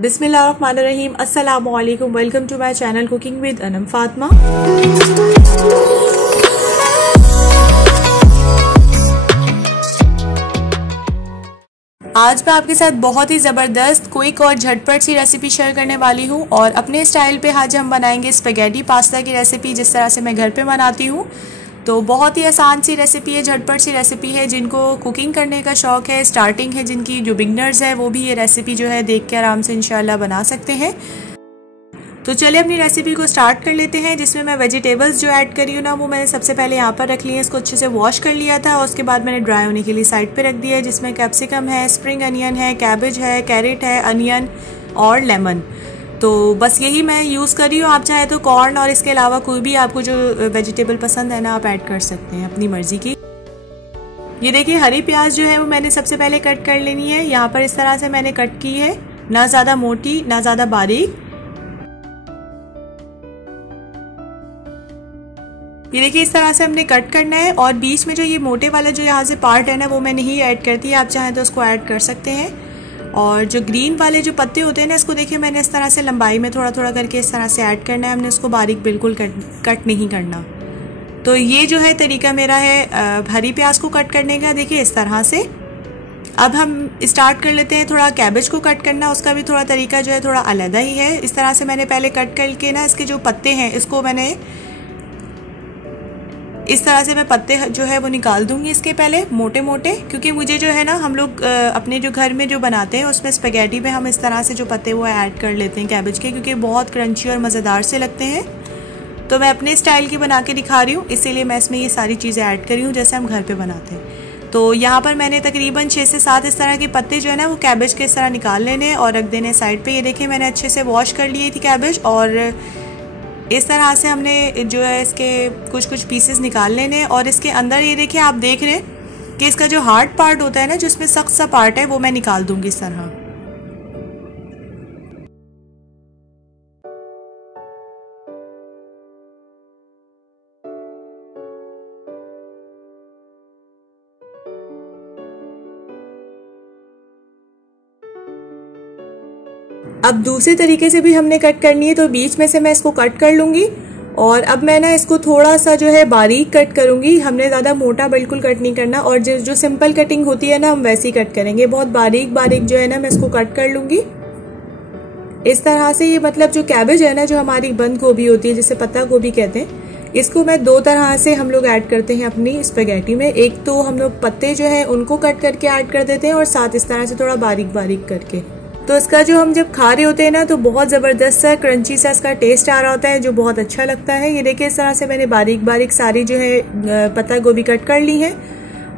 बिस्मिल्लाहिर्रहमानिर्रहीम। अस्सलामु अलैकुम। Welcome to my channel cooking with Anam Fatima. आज मैं आपके साथ बहुत ही ज़बरदस्त क्विक और झटपट सी रेसिपी शेयर करने वाली हूँ और अपने स्टाइल पे आज हम बनाएंगे स्पैगेटी पास्ता की रेसिपी, जिस तरह से मैं घर पे बनाती हूँ। तो बहुत ही आसान सी रेसिपी है, झटपट सी रेसिपी है। जिनको कुकिंग करने का शौक़ है, स्टार्टिंग है जिनकी, जो बिगनर्स है, वो भी ये रेसिपी जो है देख के आराम से इंशाल्लाह बना सकते हैं। तो चलिए अपनी रेसिपी को स्टार्ट कर लेते हैं। जिसमें मैं वेजिटेबल्स जो ऐड करी हूँ ना, वो मैंने सबसे पहले यहाँ पर रख ली है। इसको अच्छे से वॉश कर लिया था और उसके बाद मैंने ड्राई होने के लिए साइड पे रख दिया है। जिसमें कैप्सिकम है, स्प्रिंग अनियन है, कैबेज है, कैरेट है, अनियन और लेमन। तो बस यही मैं यूज़ कर रही हूँ। आप चाहे तो कॉर्न और इसके अलावा कोई भी आपको जो वेजिटेबल पसंद है ना, आप ऐड कर सकते हैं अपनी मर्ज़ी की। ये देखिए हरी प्याज जो है वो मैंने सबसे पहले कट कर लेनी है। यहाँ पर इस तरह से मैंने कट की है, ना ज़्यादा मोटी ना ज़्यादा बारीक। ये देखिए इस तरह से हमने कट करना है। और बीच में जो ये मोटे वाला जो यहाँ से पार्ट है ना, वो मैं नहीं ऐड करती। आप चाहें तो उसको ऐड कर सकते हैं। और जो ग्रीन वाले जो पत्ते होते हैं ना, इसको देखिए मैंने इस तरह से लंबाई में थोड़ा थोड़ा करके इस तरह से ऐड करना है। हमने उसको बारीक बिल्कुल कट नहीं करना। तो ये जो है तरीका मेरा है हरी प्याज को कट करने का। देखिए इस तरह से। अब हम स्टार्ट कर लेते हैं थोड़ा कैबेज को कट करना। उसका भी थोड़ा तरीका जो है थोड़ा अलग ही है। इस तरह से मैंने पहले कट करके ना, इसके जो पत्ते हैं इसको मैंने इस तरह से, मैं पत्ते जो है वो निकाल दूंगी इसके पहले मोटे मोटे। क्योंकि मुझे जो है ना, हम लोग अपने जो घर में जो बनाते हैं उसमें स्पैगेटी में हम इस तरह से जो पत्ते वो ऐड कर लेते हैं कैबेज के, क्योंकि बहुत क्रंची और मज़ेदार से लगते हैं। तो मैं अपने स्टाइल की बना के दिखा रही हूँ, इसीलिए मैं इसमें ये सारी चीज़ें ऐड करी हूँ जैसे हम घर पे बनाते हैं। तो यहाँ पर मैंने तकरीबन 6 से 7 इस तरह के पत्ते जो है ना, वो कैबेज के इस तरह निकाल लेने और रख देने साइड पे। ये देखिए मैंने अच्छे से वॉश कर लिए थी कैबेज, और इस तरह से हमने जो है इसके कुछ कुछ पीसेस निकाल लेने। और इसके अंदर ये देखिए आप देख रहे हैं कि इसका जो हार्ड पार्ट होता है ना, जिसमें सख्त सा पार्ट है, वो मैं निकाल दूंगी इस तरह। अब दूसरे तरीके से भी हमने कट करनी है, तो बीच में से मैं इसको कट कर लूंगी। और अब मैं ना इसको थोड़ा सा जो है बारीक कट करूंगी। हमने ज़्यादा मोटा बिल्कुल कट नहीं करना। और जो सिंपल कटिंग होती है ना, हम वैसी कट करेंगे। बहुत बारीक बारीक जो है ना, मैं इसको कट कर लूंगी इस तरह से। ये मतलब जो कैबेज है ना, जो हमारी बंद गोभी होती है, जिसे पत्ता गोभी कहते हैं, इसको मैं 2 तरह से हम लोग ऐड करते हैं अपनी स्पैगेटी में। एक तो हम लोग पत्ते जो है उनको कट करके ऐड कर देते हैं, और साथ इस तरह से थोड़ा बारीक बारीक करके। तो इसका जो हम जब खा रहे होते हैं ना, तो बहुत ज़बरदस्त सा क्रंची सा इसका टेस्ट आ रहा होता है, जो बहुत अच्छा लगता है। ये देखिए इस तरह से मैंने बारीक बारीक सारी जो है पत्ता गोभी कट कर ली है।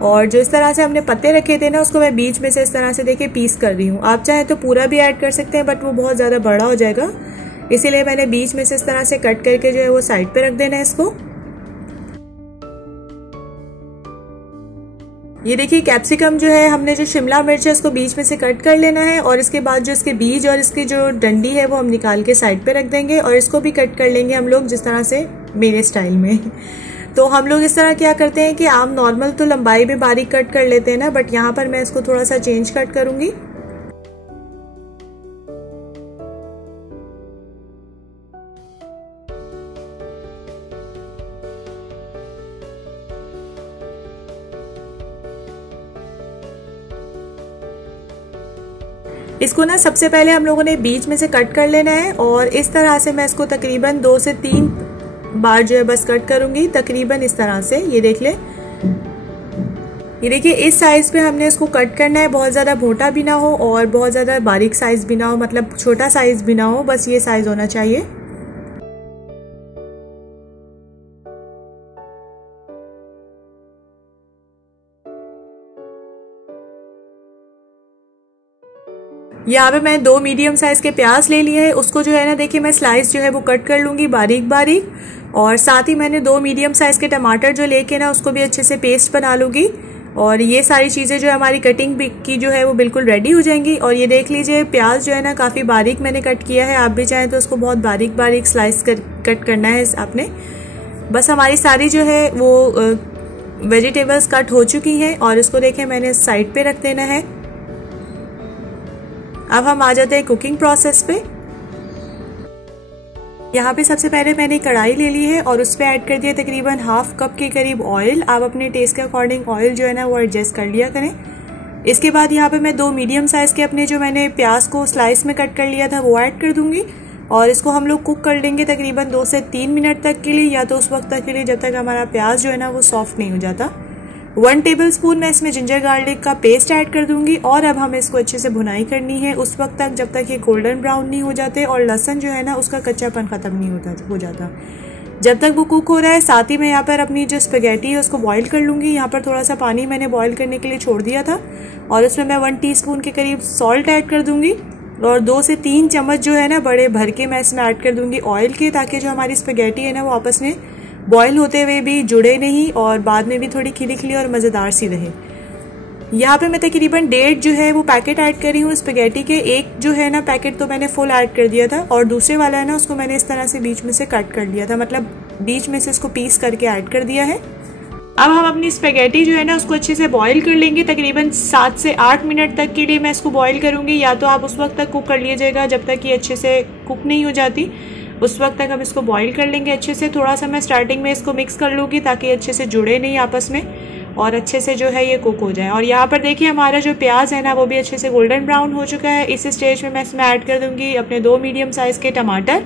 और जो इस तरह से हमने पत्ते रखे थे ना, उसको मैं बीच में से इस तरह से देखिए पीस कर रही हूँ। आप चाहें तो पूरा भी ऐड कर सकते हैं, बट वो बहुत ज़्यादा बड़ा हो जाएगा, इसीलिए मैंने बीच में से इस तरह से कट करके जो है वो साइड पे रख देना है इसको। ये देखिए कैप्सिकम जो है, हमने जो शिमला मिर्च है उसको बीच में से कट कर लेना है। और इसके बाद जो इसके बीज और इसकी जो डंडी है वो हम निकाल के साइड पे रख देंगे। और इसको भी कट कर लेंगे हम लोग जिस तरह से मेरे स्टाइल में। तो हम लोग इस तरह क्या करते हैं कि आम नॉर्मल तो लंबाई में बारीक कट कर लेते हैं ना, बट यहाँ पर मैं इसको थोड़ा सा चेंज कट करूंगी। इसको ना सबसे पहले हम लोगों ने बीच में से कट कर लेना है। और इस तरह से मैं इसको तकरीबन 2 से 3 बार जो है बस कट करूंगी, तकरीबन इस तरह से। ये देख ले, ये देखिए इस साइज पे हमने इसको कट करना है। बहुत ज़्यादा मोटा भी ना हो और बहुत ज़्यादा बारीक साइज भी ना हो, मतलब छोटा साइज भी ना हो, बस ये साइज होना चाहिए। यहाँ पे मैं 2 मीडियम साइज के प्याज ले लिए हैं। उसको जो है ना, देखिए मैं स्लाइस जो है वो कट कर लूंगी बारीक बारीक। और साथ ही मैंने 2 मीडियम साइज के टमाटर जो लेके ना, उसको भी अच्छे से पेस्ट बना लूंगी। और ये सारी चीज़ें जो है हमारी कटिंग की जो है वो बिल्कुल रेडी हो जाएंगी। और ये देख लीजिए प्याज जो है ना, काफ़ी बारीक मैंने कट किया है। आप भी चाहें तो उसको बहुत बारीक बारीक स्लाइस कट करना है आपने। बस हमारी सारी जो है वो वेजिटेबल्स कट हो चुकी हैं। और इसको देखें मैंने साइड पे रख देना है। अब हम आ जाते हैं कुकिंग प्रोसेस पे। यहाँ पे सबसे पहले मैंने कढ़ाई ले ली है और उस पर ऐड कर दिया तकरीबन हाफ कप के करीब ऑयल। आप अपने टेस्ट के अकॉर्डिंग ऑयल जो है ना वो एडजस्ट कर लिया करें। इसके बाद यहाँ पे मैं 2 मीडियम साइज के अपने जो मैंने प्याज को स्लाइस में कट कर लिया था वो ऐड कर दूंगी और इसको हम लोग कुक कर लेंगे तकरीबन 2 से 3 मिनट तक के लिए, या तो उस वक्त तक के लिए जब तक हमारा प्याज जो है ना वो सॉफ्ट नहीं हो जाता। 1 टेबलस्पून मैं इसमें जिंजर गार्लिक का पेस्ट ऐड कर दूंगी और अब हमें इसको अच्छे से भुनाई करनी है उस वक्त तक जब तक ये गोल्डन ब्राउन नहीं हो जाते और लहसुन जो है ना उसका कच्चापन खत्म नहीं हो जाता। जब तक वो कुक हो रहा है साथ ही मैं यहाँ पर अपनी जो स्पैगेटी है उसको बॉईल कर लूंगी। यहाँ पर थोड़ा सा पानी मैंने बॉईल करने के लिए छोड़ दिया था और उसमें मैं 1 टीस्पून के करीब सॉल्ट ऐड कर दूंगी और 2 से 3 चम्मच जो है ना बड़े भर के मैं इसमें ऐड कर दूंगी ऑयल के, ताकि जो हमारी स्पैगेटी है ना वो आपस में बॉईल होते हुए भी जुड़े नहीं और बाद में भी थोड़ी खिली खिली और मज़ेदार सी रहे। यहाँ पे मैं तकरीबन 1.5 जो है वो पैकेट ऐड कर रही हूँ स्पैगेटी के। एक जो है ना पैकेट तो मैंने फुल ऐड कर दिया था और दूसरे वाला है ना उसको मैंने इस तरह से बीच में से कट कर लिया था, मतलब बीच में से इसको पीस करके ऐड कर दिया है। अब हम अपनी स्पैगेटी जो है ना उसको अच्छे से बॉईल कर लेंगे तकरीबन 7 से 8 मिनट तक के लिए मैं इसको बॉईल करूंगी, या तो आप उस वक्त तक कुक कर लीजिएगा जब तक ये अच्छे से कुक नहीं हो जाती, उस वक्त तक हम इसको बॉईल कर लेंगे अच्छे से। थोड़ा सा मैं स्टार्टिंग में इसको मिक्स कर लूँगी ताकि अच्छे से जुड़े नहीं आपस में और अच्छे से जो है ये कुक हो जाए। और यहाँ पर देखिए हमारा जो प्याज है ना वो भी अच्छे से गोल्डन ब्राउन हो चुका है। इस स्टेज में मैं इसमें ऐड कर दूँगी अपने 2 मीडियम साइज़ के टमाटर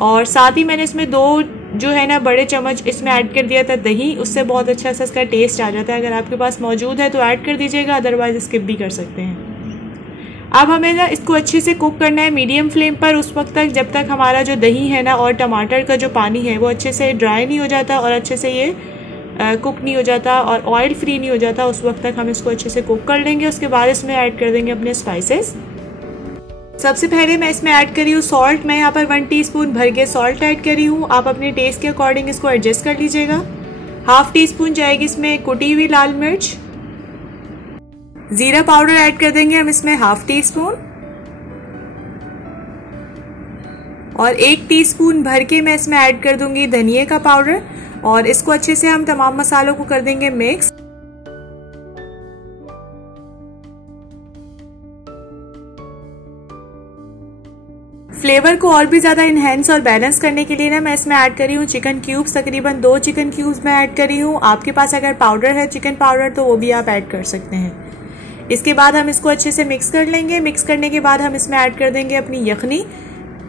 और साथ ही मैंने इसमें 2 जो है ना बड़े चम्मच इसमें ऐड कर दिया था दही। उससे बहुत अच्छा सा इसका टेस्ट आ जाता है। अगर आपके पास मौजूद है तो ऐड कर दीजिएगा, अदरवाइज स्किप भी कर सकते हैं। अब हमें ना इसको अच्छे से कुक करना है मीडियम फ्लेम पर उस वक्त तक जब तक हमारा जो दही है ना और टमाटर का जो पानी है वो अच्छे से ड्राई नहीं हो जाता और अच्छे से ये कुक नहीं हो जाता और ऑयल फ्री नहीं हो जाता। उस वक्त तक हम इसको अच्छे से कुक कर लेंगे। उसके बाद इसमें ऐड कर देंगे अपने स्पाइसेस। सबसे पहले मैं इसमें ऐड करी हूँ सॉल्ट। मैं यहाँ पर 1 टीस्पून भर के सॉल्ट ऐड करी हूँ। आप अपने टेस्ट के अकॉर्डिंग इसको एडजस्ट कर लीजिएगा। हाफ टीस्पून जाएगी इसमें कुटी हुई लाल मिर्च। जीरा पाउडर ऐड कर देंगे हम इसमें हाफ टीस्पून और 1 टीस्पून भर के मैं इसमें ऐड कर दूंगी धनिया का पाउडर और इसको अच्छे से हम तमाम मसालों को कर देंगे मिक्स। फ्लेवर को और भी ज्यादा इनहेंस और बैलेंस करने के लिए ना मैं इसमें ऐड करी हूँ चिकन क्यूब्स। तकरीबन 2 चिकन क्यूब्स मैं ऐड करी हूँ। आपके पास अगर पाउडर है चिकन पाउडर तो वो भी आप ऐड कर सकते हैं। इसके बाद हम इसको अच्छे से मिक्स कर लेंगे। मिक्स करने के बाद हम इसमें ऐड कर देंगे अपनी यखनी।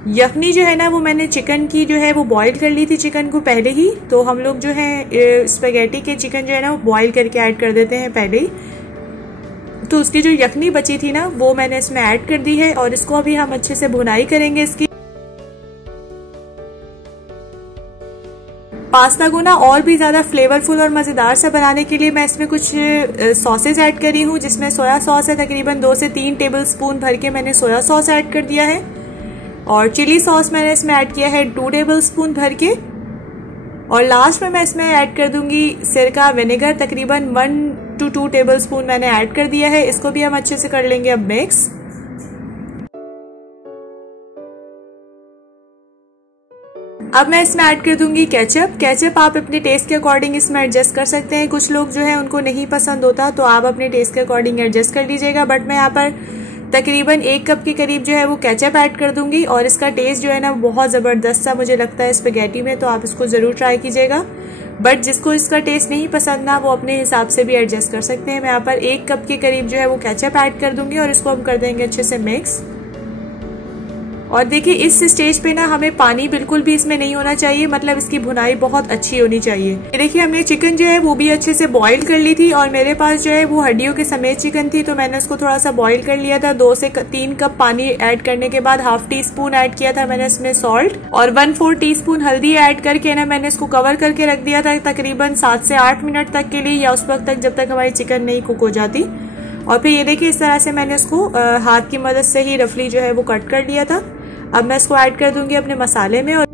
यखनी जो है ना वो मैंने चिकन की जो है वो बॉईल कर ली थी चिकन को पहले ही। तो हम लोग जो है स्पैगेटी के चिकन जो है ना वो बॉईल करके ऐड कर देते हैं पहले ही। तो उसकी जो यखनी बची थी ना वो मैंने इसमें ऐड कर दी है और इसको अभी हम अच्छे से भुनाई करेंगे इसकी। पास्ता को ना और भी ज्यादा फ्लेवरफुल और मजेदार सा बनाने के लिए मैं इसमें कुछ सॉसेज ऐड करी हूँ, जिसमें सोया सॉस है। तकरीबन 2 से 3 टेबलस्पून भर के मैंने सोया सॉस ऐड कर दिया है और चिली सॉस मैंने इसमें ऐड किया है 2 टेबलस्पून भर के। और लास्ट में मैं इसमें ऐड कर दूंगी सिरका विनेगर। तकरीबन 1 to 2 टेबलस्पून मैंने ऐड कर दिया है। इसको भी हम अच्छे से कर लेंगे अब मिक्स। अब मैं इसमें ऐड कर दूंगी केचप। केचप आप अपने टेस्ट के अकॉर्डिंग इसमें एडजस्ट कर सकते हैं। कुछ लोग जो है उनको नहीं पसंद होता तो आप अपने टेस्ट के अकॉर्डिंग एडजस्ट कर लीजिएगा। बट मैं यहाँ पर तकरीबन 1 कप के करीब जो है वो केचप ऐड कर दूंगी और इसका टेस्ट जो है ना बहुत ज़बरदस्त सा मुझे लगता है स्पैगेटी में, तो आप इसको ज़रूर ट्राई कीजिएगा। बट जिसको इसका टेस्ट नहीं पसंद ना वो अपने हिसाब से भी एडजस्ट कर सकते हैं। मैं यहाँ पर 1 कप के करीब जो है वो केचप ऐड कर दूंगी और इसको हम कर देंगे अच्छे से मिक्स। और देखिए इस स्टेज पे ना हमें पानी बिल्कुल भी इसमें नहीं होना चाहिए, मतलब इसकी भुनाई बहुत अच्छी होनी चाहिए। देखिए हमने चिकन जो है वो भी अच्छे से बॉईल कर ली थी और मेरे पास जो है वो हड्डियों के समेत चिकन थी, तो मैंने उसको थोड़ा सा बॉईल कर लिया था। 2 से 3 कप पानी ऐड करने के बाद हाफ टीस्पून ऐड किया था मैंने इसमें सॉल्ट और 1/4 टीस्पून हल्दी ऐड करके ना मैंने इसको कवर करके रख दिया था तकरीबन 7 से 8 मिनट तक के लिए, या उस वक्त तक जब तक हमारी चिकन नहीं कुक हो जाती। और फिर ये देखिए इस तरह से मैंने इसको हाथ की मदद से ही रफली जो है वो कट कर लिया था। अब मैं इसको ऐड कर दूंगी अपने मसाले में। और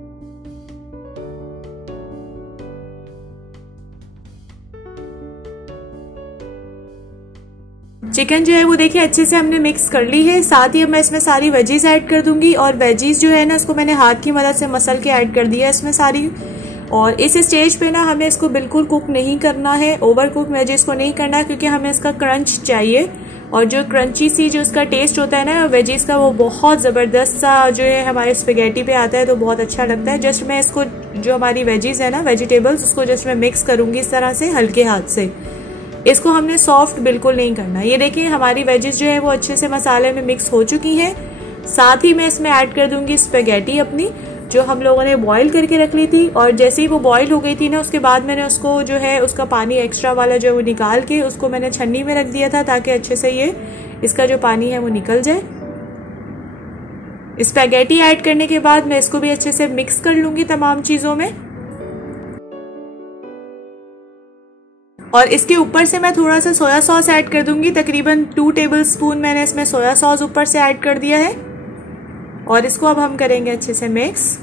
चिकन जो है वो देखिए अच्छे से हमने मिक्स कर ली है। साथ ही अब मैं इसमें सारी वेजीज ऐड कर दूंगी और वेजीज जो है ना इसको मैंने हाथ की मदद से मसल के ऐड कर दिया इसमें सारी। और इस स्टेज पे ना हमें इसको बिल्कुल कुक नहीं करना है, ओवर कुक वेजीज को नहीं करना है, क्योंकि हमें इसका क्रंच चाहिए और जो क्रंची सी जो उसका टेस्ट होता है ना वेजीज का, वो बहुत ज़बरदस्त सा जो है हमारे स्पेगेटी पे आता है, तो बहुत अच्छा लगता है। जस्ट मैं इसको जो हमारी वेजीज है ना, वेजिटेबल्स, उसको जस्ट मैं मिक्स करूँगी इस तरह से हल्के हाथ से। इसको हमने सॉफ्ट बिल्कुल नहीं करना। ये देखिए हमारी वेजीज जो है वो अच्छे से मसाले में मिक्स हो चुकी हैं। साथ ही मैं इसमें ऐड कर दूंगी स्पेगेटी अपनी, जो हम लोगों ने बॉईल करके रख ली थी। और जैसे ही वो बॉईल हो गई थी ना, उसके बाद मैंने उसको जो है उसका पानी एक्स्ट्रा वाला जो है वो निकाल के उसको मैंने छन्नी में रख दिया था, ताकि अच्छे से ये इसका जो पानी है वो निकल जाए। स्पेगेटी ऐड करने के बाद मैं इसको भी अच्छे से मिक्स कर लूंगी तमाम चीजों में। और इसके ऊपर से मैं थोड़ा सा सोया सॉस ऐड कर दूंगी। तकरीबन 2 टेबलस्पून मैंने इसमें सोया सॉस ऊपर से ऐड कर दिया है। और इसको अब हम करेंगे अच्छे से मिक्स।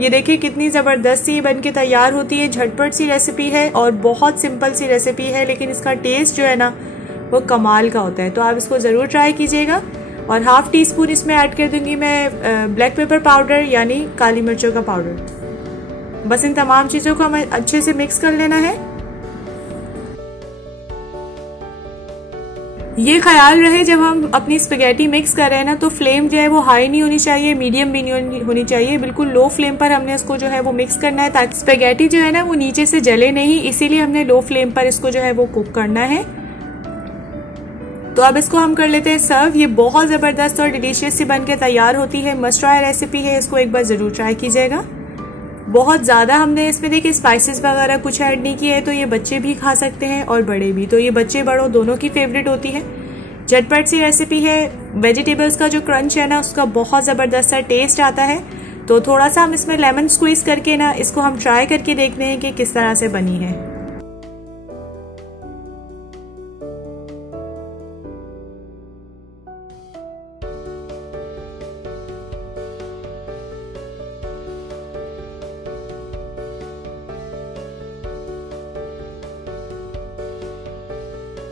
ये देखिए कितनी ज़बरदस्त सी बन के तैयार होती है। झटपट सी रेसिपी है और बहुत सिंपल सी रेसिपी है, लेकिन इसका टेस्ट जो है ना वो कमाल का होता है। तो आप इसको ज़रूर ट्राई कीजिएगा। और हाफ टी स्पून इसमें ऐड कर दूंगी मैं ब्लैक पेपर पाउडर, यानी काली मिर्चों का पाउडर। बस इन तमाम चीज़ों को हमें अच्छे से मिक्स कर लेना है। ये ख्याल रहे जब हम अपनी स्पेगेटी मिक्स कर रहे हैं ना, तो फ्लेम जो है वो हाई नहीं होनी चाहिए, मीडियम भी नहीं होनी चाहिए, बिल्कुल लो फ्लेम पर हमने इसको जो है वो मिक्स करना है, ताकि स्पेगेटी जो है ना वो नीचे से जले नहीं। इसीलिए हमने लो फ्लेम पर इसको जो है वो कुक करना है। तो अब इसको हम कर लेते हैं सर्व। ये बहुत जबरदस्त और डिलीशियस सी बन के तैयार होती है। मस्ट ट्राई रेसिपी है, इसको एक बार जरूर ट्राई कीजिएगा। बहुत ज़्यादा हमने इसमें देखिए स्पाइसेस वगैरह कुछ ऐड नहीं किए है, तो ये बच्चे भी खा सकते हैं और बड़े भी। तो ये बच्चे बड़ों दोनों की फेवरेट होती है। झटपट सी रेसिपी है। वेजिटेबल्स का जो क्रंच है ना, उसका बहुत ज़बरदस्त सा टेस्ट आता है। तो थोड़ा सा हम इसमें लेमन स्क्वीज करके ना इसको हम ट्राई करके देखते हैं कि किस तरह से बनी है।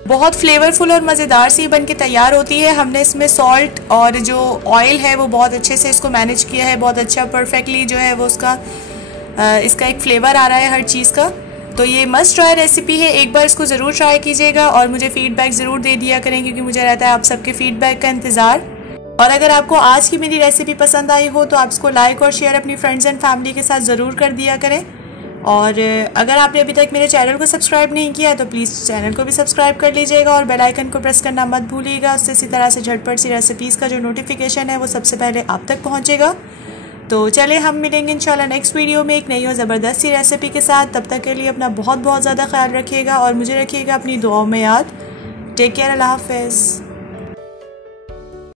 बहुत फ्लेवरफुल और मज़ेदार सी बन के तैयार होती है। हमने इसमें सॉल्ट और जो ऑयल है वो बहुत अच्छे से इसको मैनेज किया है, बहुत अच्छा परफेक्टली जो है वो उसका इसका एक फ्लेवर आ रहा है हर चीज़ का। तो ये मस्ट ट्राई रेसिपी है, एक बार इसको ज़रूर ट्राई कीजिएगा और मुझे फीडबैक ज़रूर दे दिया करें, क्योंकि मुझे रहता है आप सबके फीडबैक का इंतज़ार। और अगर आपको आज की मेरी रेसिपी पसंद आई हो तो आप इसको लाइक और शेयर अपनी फ्रेंड्स एंड फैमिली के साथ ज़रूर कर दिया करें। और अगर आपने अभी तक मेरे चैनल को सब्सक्राइब नहीं किया है तो प्लीज़ चैनल को भी सब्सक्राइब कर लीजिएगा और बेल आइकन को प्रेस करना मत भूलिएगा। उससे इसी तरह से झटपट सी रेसिपीज़ का जो नोटिफिकेशन है वो सबसे पहले आप तक पहुंचेगा। तो चलिए हम मिलेंगे इंशाल्लाह नेक्स्ट वीडियो में एक नई और ज़बरदस्त सी रेसिपी के साथ। तब तक के लिए अपना बहुत बहुत ज़्यादा ख्याल रखिएगा और मुझे रखिएगा अपनी दुआओं में याद। टेक केयर, अल्लाह हाफ़िज़।